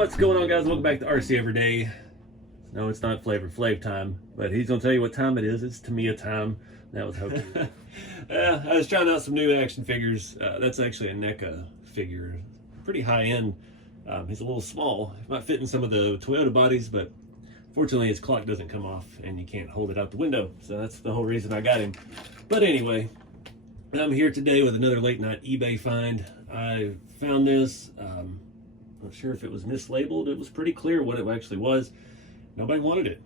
What's going on, guys? Welcome back to RC Everyday. No, it's not Flavor Flav time, but he's gonna tell you what time it is. It's Tamiya time. That was hoping. I was trying out some new action figures. That's actually a NECA figure, pretty high end. He's a little small. He might fit in some of the Toyota bodies, but fortunately his clock doesn't come off and you can't hold it out the window. So that's the whole reason I got him. But anyway, I'm here today with another late night eBay find. I found this. Not sure if it was mislabeled. It was pretty clear what it actually was. Nobody wanted it.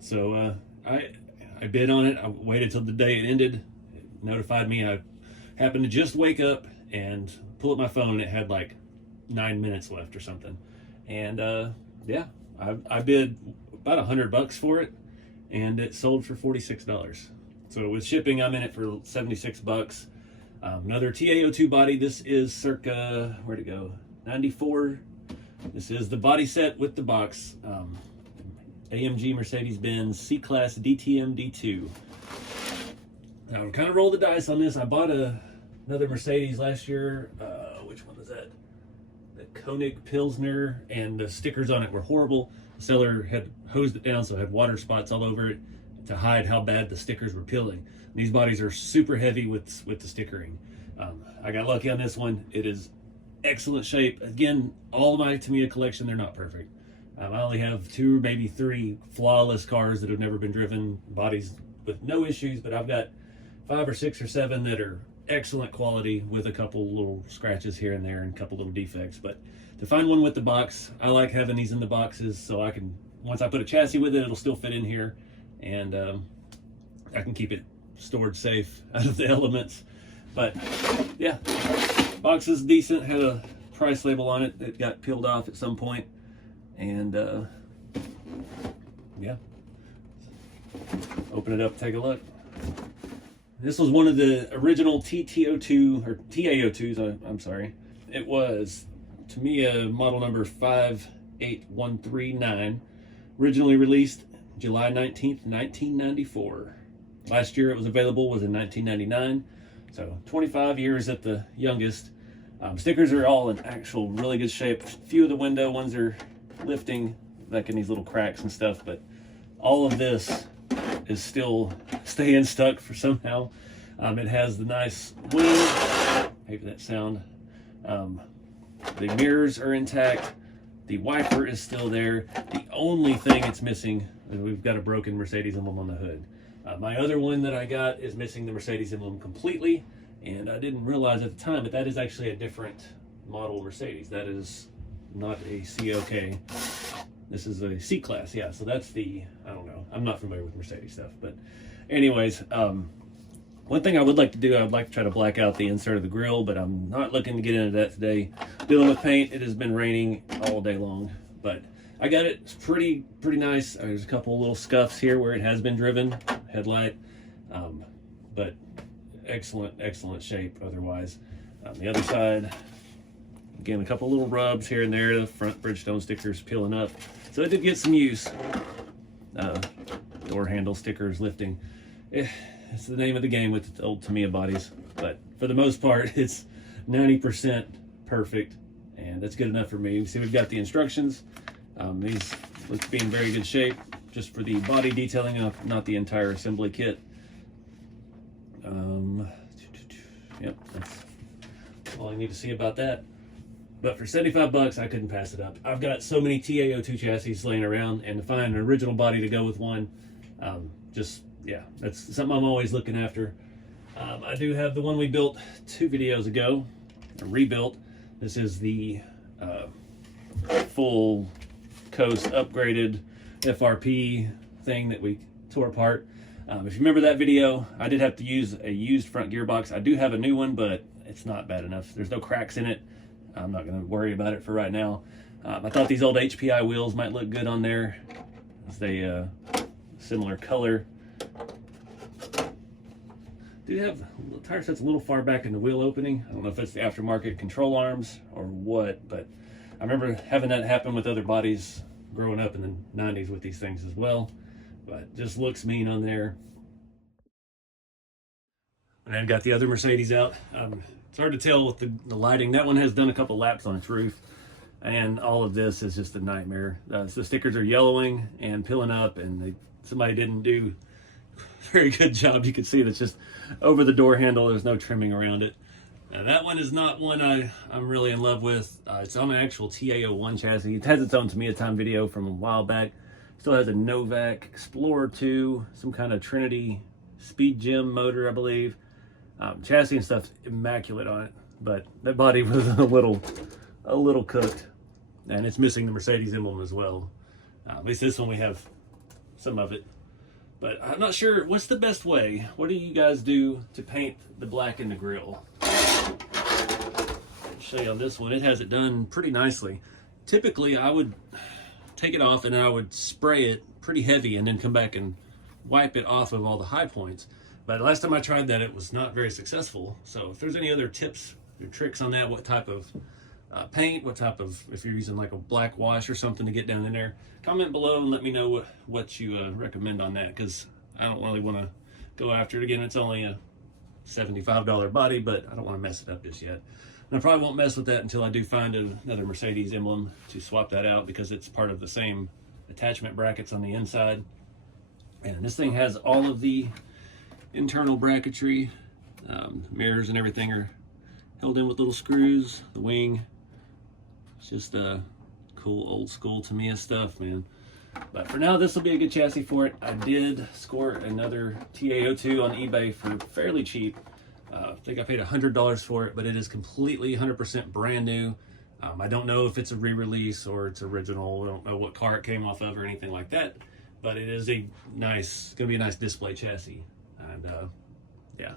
So I bid on it. I waited till the day it ended. It notified me. I happened to just wake up and pull up my phone and it had like 9 minutes left or something. And yeah, I bid about $100 for it and it sold for $46. So with shipping, I'm in it for $76. Another TA02 body. This is circa, where'd it go? 94. This is the body set with the box. AMG Mercedes-Benz C-Class DTM D2. Now, I kind of rolled the dice on this. I bought another Mercedes last year. Which one was that? The Koenig Pilsner, and the stickers on it were horrible. The seller had hosed it down, so it had water spots all over it to hide how bad the stickers were peeling. These bodies are super heavy with the stickering. I got lucky on this one. It is excellent shape. Again, all of my Tamiya collection, they're not perfect. I only have 2, maybe 3 flawless cars that have never been driven, bodies with no issues, but I've got 5 or 6 or 7 that are excellent quality with a couple little scratches here and there and a couple little defects. But to find one with the box, I like having these in the boxes so I can, once I put a chassis with it, it'll still fit in here, and I can keep it stored safe out of the elements. But yeah, box is decent. Had a price label on it that got peeled off at some point, and yeah, open it up, take a look. This was one of the original TT02 or TA02s. I'm sorry. It was Tamiya model number 58139, originally released July 19th, 1994. Last year it was available was in 1999. So 25 years at the youngest. Stickers are all in actual really good shape. A few of the window ones are lifting, like in these little cracks and stuff, but all of this is still staying stuck for somehow. It has the nice wing, maybe that sound. The mirrors are intact. The wiper is still there. The only thing it's missing is we've got a broken Mercedes emblem on the hood. My other one that I got is missing the Mercedes emblem completely, and I didn't realize at the time, but that is actually a different model Mercedes. That is not a COK. This is a C-Class, yeah, so that's the, I don't know. I'm not familiar with Mercedes stuff, but anyways, one thing I would like to do, I would like to try to black out the insert of the grille, but I'm not looking to get into that today. Dealing with paint, it has been raining all day long, but I got it. It's pretty nice. There's a couple little scuffs here where it has been driven, headlight, but excellent shape otherwise. On the other side, again, a couple little rubs here and there. The front Bridgestone stickers peeling up, so it did get some use. Door handle stickers lifting. It's the name of the game with the old Tamiya bodies, but for the most part, it's 90% perfect, and that's good enough for me. See, we've got the instructions. These look to be in very good shape, just for the body detailing, not the entire assembly kit. Yep, that's all I need to see about that. But for $75, I couldn't pass it up. I've got so many TA02 chassis laying around, and to find an original body to go with one, yeah, that's something I'm always looking after. I do have the one we built 2 videos ago, rebuilt. This is the full coast upgraded FRP thing that we tore apart. If you remember that video, I did have to use a used front gearbox. I do have a new one, but it's not bad enough. There's no cracks in it. I'm not going to worry about it for right now. I thought these old HPI wheels might look good on there. It's a similar color. Do have the tire set's a little far back in the wheel opening. I don't know if it's the aftermarket control arms or what, but I remember having that happen with other bodies growing up in the 90s with these things as well. But just looks mean on there. And I've got the other Mercedes out. It's hard to tell with the lighting. That one has done a couple laps on its roof. and all of this is just a nightmare. So the stickers are yellowing and peeling up, and somebody didn't do a very good job. You can see that's just over the door handle. There's no trimming around it. Now that one is not one I'm really in love with. It's on an actual TA01 chassis. It has its own Tamiya time video from a while back. Still has a Novak Explorer 2, some kind of Trinity Speed Gem motor, I believe. Chassis and stuff's immaculate on it, but that body was a little cooked, and it's missing the Mercedes emblem as well. At least this one we have some of it. But I'm not sure what's the best way. What do you guys do to paint the black in the grille? I'll show you on this one. It has it done pretty nicely. Typically, I would take it off and then I would spray it pretty heavy and then come back and wipe it off of all the high points. But last time I tried that, it was not very successful. So if there's any other tips or tricks on that, what type of paint, what type of, if you're using like a black wash or something to get down in there, comment below and let me know what you recommend on that, because I don't really want to go after it. Again, it's only a $75 body, but I don't want to mess it up just yet. And I probably won't mess with that until I do find another Mercedes emblem to swap that out, because it's part of the same attachment brackets on the inside. And this thing has all of the internal bracketry. Mirrors and everything are held in with little screws. The wing, it's just cool old school Tamiya stuff, man. But for now, this will be a good chassis for it. I did score another TA02 on eBay for fairly cheap. I think I paid $100 for it, but it is completely 100% brand new. I don't know if it's a re-release or it's original. I don't know what car it came off of or anything like that, but it is a nice, gonna be a nice display chassis. And yeah,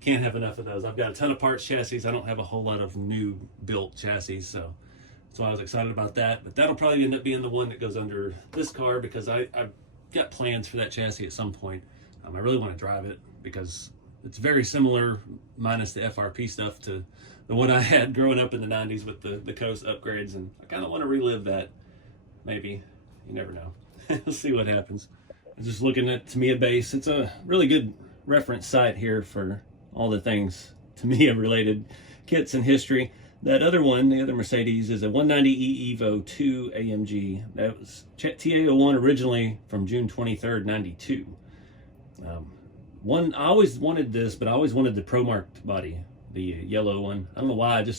can't have enough of those. I've got a ton of parts chassis. I don't have a whole lot of new built chassis, so that's why I was excited about that. But that'll probably end up being the one that goes under this car, because I've got plans for that chassis at some point. I really want to drive it because it's very similar, minus the FRP stuff, to the one I had growing up in the 90s with the Coast upgrades, and I kind of want to relive that. Maybe. You never know. We'll see what happens. I'm just looking at Tamiya base. It's a really good reference site here for all the things Tamiya related kits and history. That other one, the other Mercedes, is a 190E Evo 2 AMG. That was TA01 originally from June 23rd, 92. I always wanted this, but I always wanted the Pro Marked body, the yellow one. I don't know why, the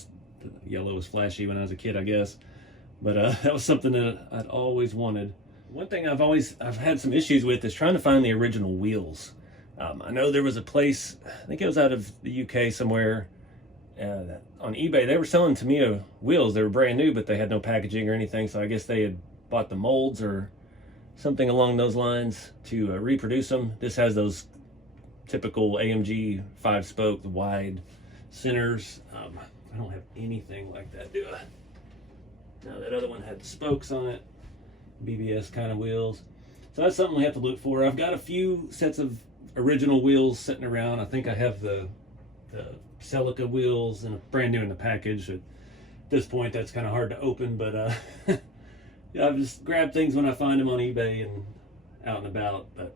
yellow was flashy when I was a kid, I guess. But that was something that I'd always wanted. One thing I've had some issues with is trying to find the original wheels. I know there was a place, I think it was out of the UK somewhere, on eBay. They were selling Tamiya wheels. They were brand new, but they had no packaging or anything, so I guess they had bought the molds or something along those lines to reproduce them. This has those typical AMG 5-spoke wide centers. I don't have anything like that, do I? No, that other one had the spokes on it, BBS kind of wheels. So that's something we have to look for. I've got a few sets of original wheels sitting around. I think I have the Celica wheels and brand new in the package. At this point, that's kind of hard to open, but yeah, I've just grabbed things when I find them on eBay and out and about. But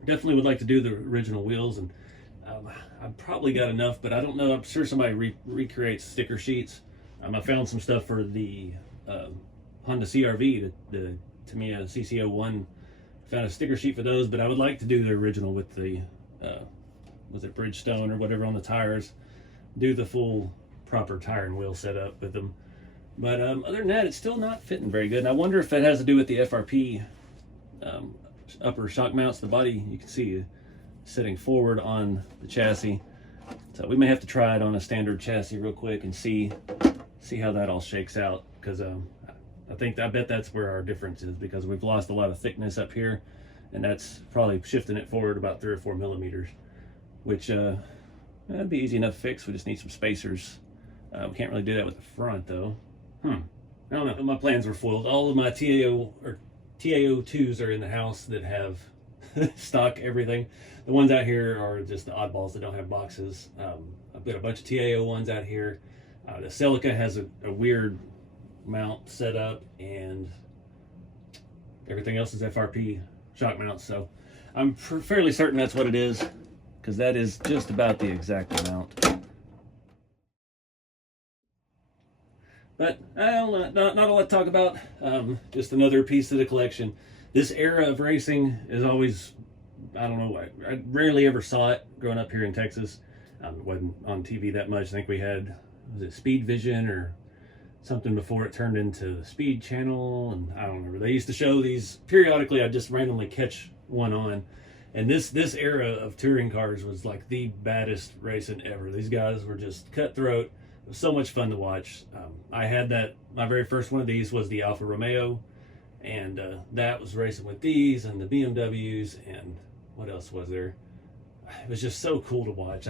definitely would like to do the original wheels, and I've probably got enough, but I don't know. I'm sure somebody recreates sticker sheets. I found some stuff for the Honda CRV, the Tamiya CC01. Found a sticker sheet for those, but I would like to do the original with the was it Bridgestone or whatever on the tires. Do the full proper tire and wheel setup with them. But other than that, it's still not fitting very good. And I wonder if that has to do with the FRP upper shock mounts. The body, you can see sitting forward on the chassis. So we may have to try it on a standard chassis real quick and see how that all shakes out, because I bet that's where our difference is, because we've lost a lot of thickness up here, and that's probably shifting it forward about 3 or 4 millimeters, which that'd be easy enough to fix. We just need some spacers. We can't really do that with the front though. I don't know. My plans were foiled. All of my TA02s are in the house that have stock everything. The ones out here are just the oddballs that don't have boxes. I've got a bunch of TA01s out here. The Celica has a weird mount set up, and everything else is FRP shock mounts. So I'm fairly certain that's what it is, because that is just about the exact amount. But Well, not a lot to talk about. Just another piece of the collection. This era of racing is always, I don't know, I rarely ever saw it growing up here in Texas. It wasn't on TV that much. I think we had, was it Speed Vision or something before it turned into the Speed Channel, and I don't remember. They used to show these periodically. I'd just randomly catch one on. And this era of touring cars was like the baddest racing ever. These guys were just cutthroat. It was so much fun to watch. I had that, my very first one of these was the Alfa Romeo, and that was racing with these and the BMWs, and what else was there? It was just so cool to watch.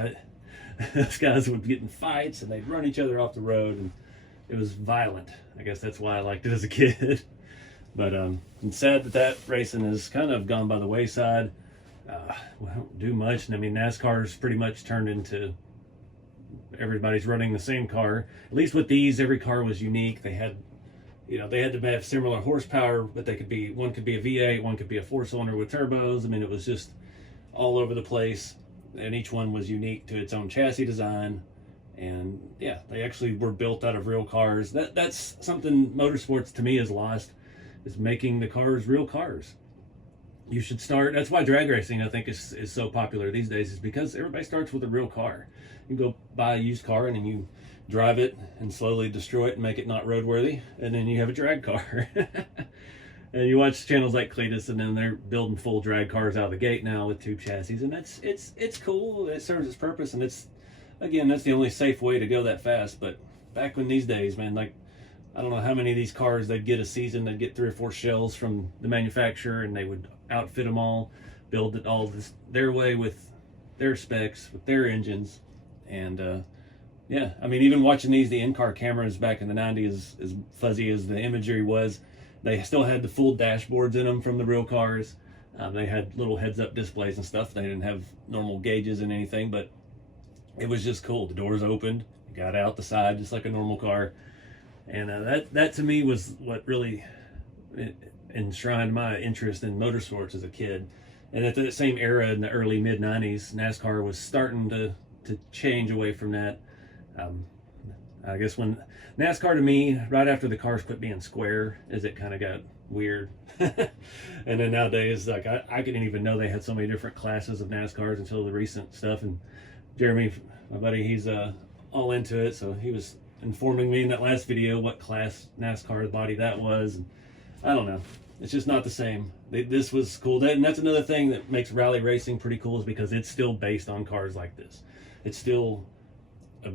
Those guys would get in fights and they'd run each other off the road, and it was violent. I guess that's why I liked it as a kid. But I'm sad that racing has kind of gone by the wayside. We don't do much, and I mean NASCAR's pretty much turned into everybody's running the same car. At least with these, every car was unique. They had, they had to have similar horsepower, but they could be, one could be a V8, one could be a 4-cylinder with turbos. I mean, it was just all over the place, and each one was unique to its own chassis design. And yeah, they actually were built out of real cars. That's something motorsports to me is lost, is making the cars real cars. You should start, that's why drag racing I think is so popular these days, is because everybody starts with a real car. You go buy a used car and then you drive it and slowly destroy it and make it not roadworthy, and then you have a drag car. And you watch channels like Cletus, and then they're building full drag cars out of the gate now with tube chassis, and it's cool. It serves its purpose, and it's, again, that's the only safe way to go that fast. But back when these days, man, like, I don't know how many of these cars they'd get a season. They'd get 3 or 4 shells from the manufacturer, and they would outfit them all, build it all their way with their specs, with their engines. And yeah, I mean, even watching the in-car cameras back in the 90s, as fuzzy as the imagery was, they still had the full dashboards in them from the real cars. They had little heads-up displays and stuff. They didn't have normal gauges and anything, but it was just cool. The doors opened, you got out the side just like a normal car. And that to me was what really enshrined my interest in motorsports as a kid. And at the same era, in the early mid-90s, NASCAR was starting to change away from that. I guess when NASCAR, to me, right after the cars quit being square, as it kind of got weird. And then nowadays, like, I didn't even know they had so many different classes of NASCARs until the recent stuff. And Jeremy, my buddy, he's all into it, so he was informing me in that last video what class NASCAR body that was. And I don't know, it's just not the same. This was cool, and that's another thing that makes rally racing pretty cool, is because it's still based on cars like this. It's still a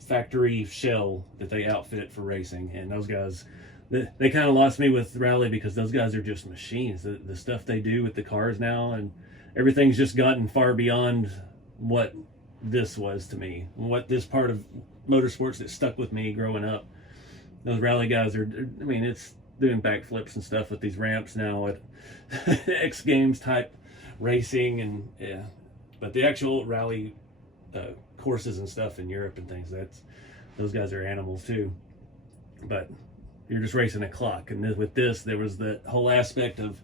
factory shell that they outfit for racing. And those guys, they kind of lost me with rally, because those guys are just machines. The stuff they do with the cars now, and everything's just gotten far beyond what this was to me, what this part of motorsports that stuck with me growing up. Those rally guys are, I mean, it's doing backflips and stuff with these ramps now at X Games type racing. And yeah, but the actual rally courses and stuff in Europe and things, those guys are animals too. But you're just racing a clock. And with this, there was the whole aspect of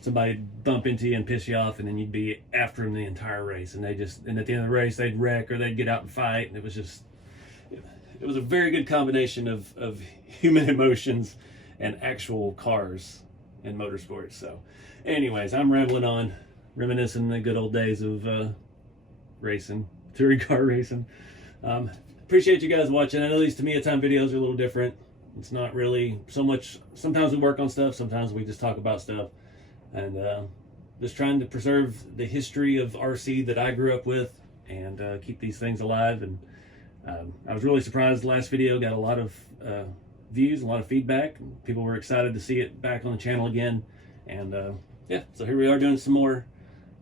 somebody bump into you and piss you off, and then you'd be after them the entire race, and and at the end of the race they'd wreck or they'd get out and fight. And it was a very good combination of human emotions and actual cars and motorsports. So anyways, I'm rambling on, reminiscing the good old days of racing, touring car racing. Appreciate you guys watching. I know these Tamiya time videos are a little different. It's not really so much, sometimes we work on stuff, sometimes we just talk about stuff. And just trying to preserve the history of RC that I grew up with, and keep these things alive. And I was really surprised the last video got a lot of views, a lot of feedback. People were excited to see it back on the channel again. And yeah, so here we are doing some more.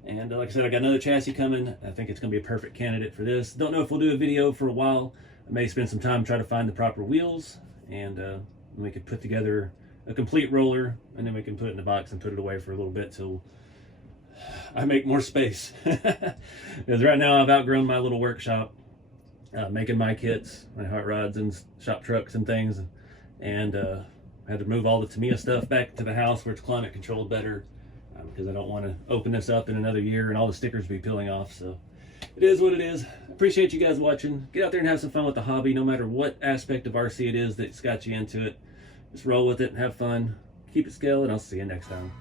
And like I said, I got another chassis coming. I think it's going to be a perfect candidate for this. Don't know if we'll do a video for a while. I may spend some time trying to find the proper wheels, and we could put together a complete roller, and then we can put it in the box and put it away for a little bit till I make more space. Because right now I've outgrown my little workshop, making my kits, my hot rods and shop trucks and things, and I had to move all the Tamiya stuff back to the house where it's climate controlled better, because I don't want to open this up in another year and all the stickers be peeling off. So it is what it is. Appreciate you guys watching. Get out there and have some fun with the hobby, no matter what aspect of RC it is that's got you into it. Just roll with it and have fun. Keep it scale, and I'll see you next time.